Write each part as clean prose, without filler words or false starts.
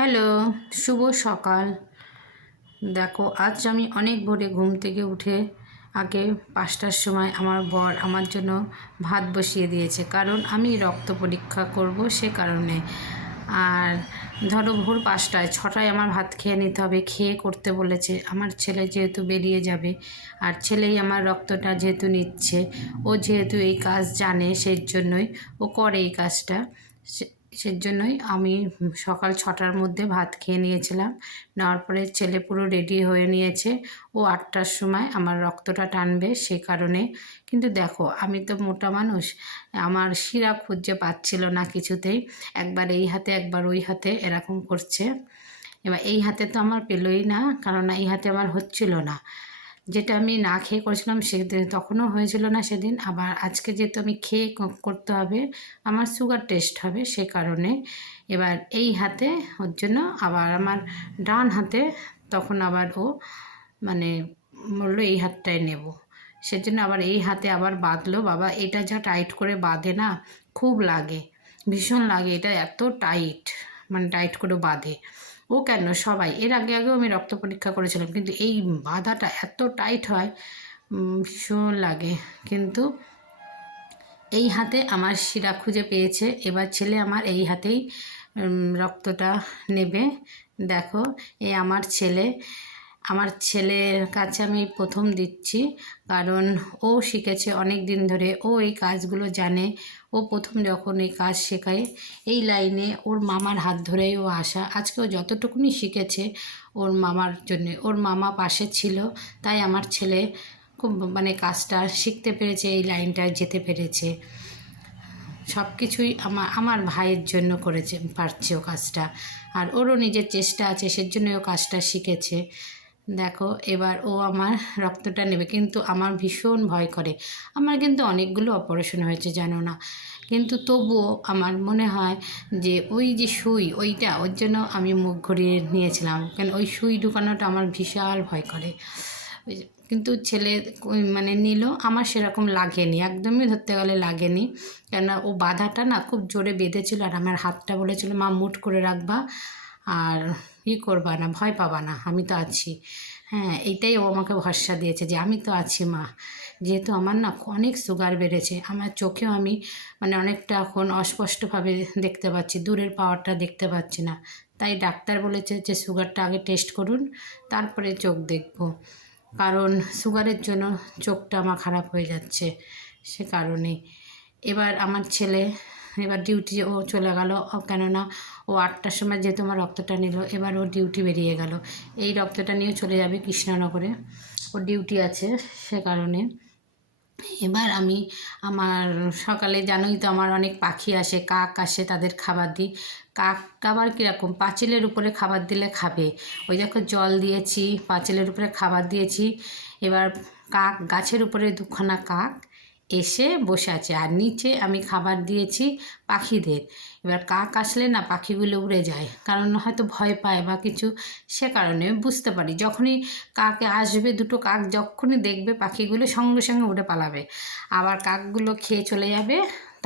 Hello, শুভ সকাল। দেখো আজ আমি অনেক ভোরে ঘুম থেকে উঠে আগে 5টার সময় আমার বর আমার জন্য ভাত বসিয়ে দিয়েছে, কারণ আমি রক্ত পরীক্ষা করব সে কারণে। আর ধরো ভোর 5টায় 6টায় আমার ভাত খেয়ে নিতে হবে, খেয়ে করতে বলেছে। আমার ছেলে যেহেতু বেরিয়ে যাবে, আর ছেলেই আমার রক্তটা যেহেতু নিচ্ছে, ও যেহেতু এই কাজ জানে সেই জন্যই ও করে এই কাজটা। সেজন্যই আমি সকাল 6টার মধ্যে ভাত খেয়ে নিয়েছিলাম। নেওয়ার পরে ছেলে পুরো রেডি হয়ে নিয়েছে, ও 8টার সময় আমার রক্তটা টানবে সে কারণে। কিন্তু দেখো আমি তো মোটা মানুষ, আমার শিরা খুঁজে পাচ্ছিল না কিছুতেই, একবার এই হাতে একবার ওই হাতে এরকম করছে। এবার এই হাতে তো আমার পেলোই না, কারণ এই হাতে আমার হচ্ছিল না। যেটা আমি না খেয়ে করেছিলাম সেদিন তখনও হয়েছিল না সেদিন, আবার আজকে যেহেতু আমি খেয়ে করতে হবে, আমার সুগার টেস্ট হবে সে কারণে। এবার এই হাতে ওর জন্য আবার আমার ডান হাতে তখন আবার ও মানে বললো এই হাতটাই নেব, সেজন্য আবার এই হাতে আবার বাঁধলো। বাবা এটা যা টাইট করে বাঁধে না, খুব লাগে, ভীষণ লাগে, এটা এত টাইট, মানে টাইট করে বাঁধে। ও কেন, সবাই এর আগেও আমি রক্ত পরীক্ষা করেছিলাম, কিন্তু এই বাঁধাটা এত টাইট হয়, ভীষণ লাগে। কিন্তু এই হাতে আমার শিরা খুঁজে পেয়েছে, এবার ছেলে আমার এই হাতেই রক্তটা নেবে। দেখো এই আমার ছেলের কাছে আমি প্রথম দিচ্ছি, কারণ ও শিখেছে অনেক দিন ধরে, ও এই কাজগুলো জানে। ও প্রথম যখন এই কাজ শেখায় এই লাইনে, ওর মামার হাত ধরেই ও আসা। আজকে ও যতটুকুনি শিখেছে ওর মামার জন্যে, ওর মামা পাশে ছিল, তাই আমার ছেলে খুব মানে কাজটা শিখতে পেরেছে, এই লাইনটায় যেতে পেরেছে। সব কিছুই আমার ভাইয়ের জন্য করেছে, পারছে ও কাজটা, আর ওরও নিজের চেষ্টা আছে সেজন্যই ও কাজটা শিখেছে। দেখো এবার ও আমার রক্তটা নেবে, কিন্তু আমার ভীষণ ভয় করে। আমার কিন্তু অনেকগুলো অপারেশন হয়েছে জানো না, কিন্তু তবুও আমার মনে হয় যে ওই যে সুই, ওইটা ওর জন্য আমি মুখ ঘুরিয়ে নিয়েছিলাম, কারণ ওই সুই ঢুকানোটা আমার বিশাল ভয় করে। কিন্তু ছেলে মানে নিল, আমার সেরকম লাগেনি, একদমই ধরতে গেলে লাগেনি, কেননা ও বাঁধাটা না খুব জোরে বেঁধেছিল, আর আমার হাতটা বলেছিল মা মুঠ করে রাখবা, আর করবা না, ভয় পাবা না, আমি তো আছি। হ্যাঁ, এইটাই ও আমাকে ভরসা দিয়েছে যে আমি তো আছি মা। যেহেতু আমার না অনেক সুগার বেড়েছে, আমার চোখেও আমি মানে অনেকটা এখন অস্পষ্টভাবে দেখতে পাচ্ছি, দূরের পাওয়ারটা দেখতে পাচ্ছি না। তাই ডাক্তার বলেছে যে সুগারটা আগে টেস্ট করুন, তারপরে চোখ দেখব, কারণ সুগারের জন্য চোখটা আমার খারাপ হয়ে যাচ্ছে সে কারণে। এবার আমার ছেলে এবার ডিউটি ও চলে গেল, কেননা ও 8টার সময় যেহেতু আমার রক্তটা নিল, এবার ও ডিউটি বেরিয়ে গেল, এই রক্তটা নিয়ে চলে যাবে কৃষ্ণনগরে, ওর ডিউটি আছে সে কারণে। এবার আমি আমার সকালে জানোই তো আমার অনেক পাখি আসে, কাক আসে, তাদের খাবার দিই। কাক আবার কীরকম, পাঁচিলের উপরে খাবার দিলে খাবে, ওই দেখো জল দিয়েছি, পাঁচিলের উপরে খাবার দিয়েছি। এবার কাক গাছের উপরে দুখানা কাক এসে বসে আছে, আর নিচে আমি খাবার দিয়েছি পাখিদের। এবার কাক আসলে না পাখিগুলো উড়ে যায়, কারণ হয়তো ভয় পায় বা কিছু, সে কারণে বুঝতে পারি। যখনই কাক আসবে, দুটো কাক যখনই দেখবে পাখিগুলো সঙ্গে সঙ্গে উড়ে পালাবে, আবার কাকগুলো খেয়ে চলে যাবে,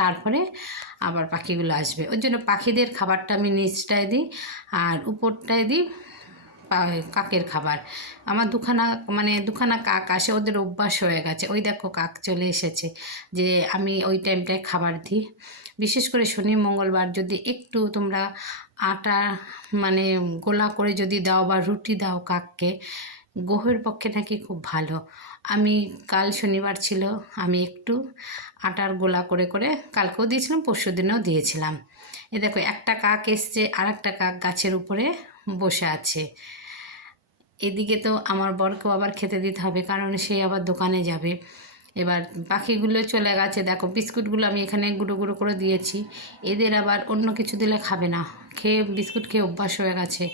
তারপরে আবার পাখিগুলো আসবে। ওই জন্য পাখিদের খাবারটা আমি নিচটায় দিই, আর উপরটায় দিই কাকের খাবার। আমার দুখানা কাক আসে, ওদের অভ্যাস হয়ে গেছে, ওই দেখো কাক চলে এসেছে, যে আমি ওই টাইমটায় খাবার দিই। বিশেষ করে শনি মঙ্গলবার যদি একটু তোমরা আটা মানে গোলা করে যদি দাও বা রুটি দাও কাককে, গ্রহের পক্ষে নাকি খুব ভালো। আমি কাল শনিবার ছিল, আমি একটু আটার গোলা করে করে কালকেও দিয়েছিলাম, পরশু দিনেও দিয়েছিলাম। এ দেখো একটা কাক এসছে, আর একটা কাক গাছের উপরে বসে আছে। এদিকে তো আমার বরকেও আবার খেতে দিতে হবে, কারণ সে আবার দোকানে যাবে। এবার পাখিগুলো চলে গেছে, দেখো বিস্কুটগুলো আমি এখানে গুঁড়ো গুঁড়ো করে দিয়েছি, এদের আবার অন্য কিছু দিলে খাবে না, খেয়ে বিস্কুট খেয়ে অভ্যাস হয়ে গেছে,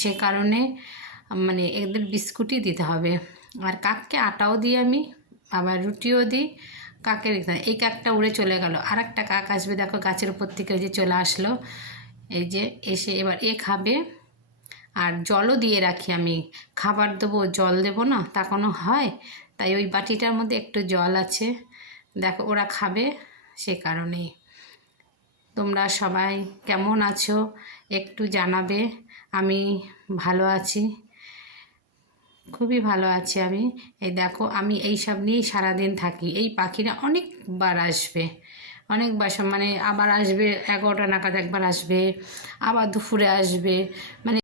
সে কারণে মানে এদের বিস্কুটই দিতে হবে। আর কাককে আটাও দিই আমি, আবার রুটিও দিই কাকের। এই কাকটা উড়ে চলে গেল, আর একটা কাক আসবে, দেখো গাছের উপর থেকে যে চলে আসলো, এই যে এসে এবার এ খাবে। আর জলও দিয়ে রাখি আমি, খাবার দেবো জল দেবো না তা কোনো হয়, তাই ওই বাটিটার মধ্যে একটু জল আছে, দেখো ওরা খাবে সে কারণেই। তোমরা সবাই কেমন আছো একটু জানাবে। আমি ভালো আছি, খুবই ভালো আছি আমি। এই দেখো আমি এই সব নিয়েই সারাদিন থাকি। এই পাখিরা অনেকবার আসবে, অনেকবার মানে আবার আসবে 11টা নাগাদ একবার আসবে, আবার দুপুরে আসবে, মানে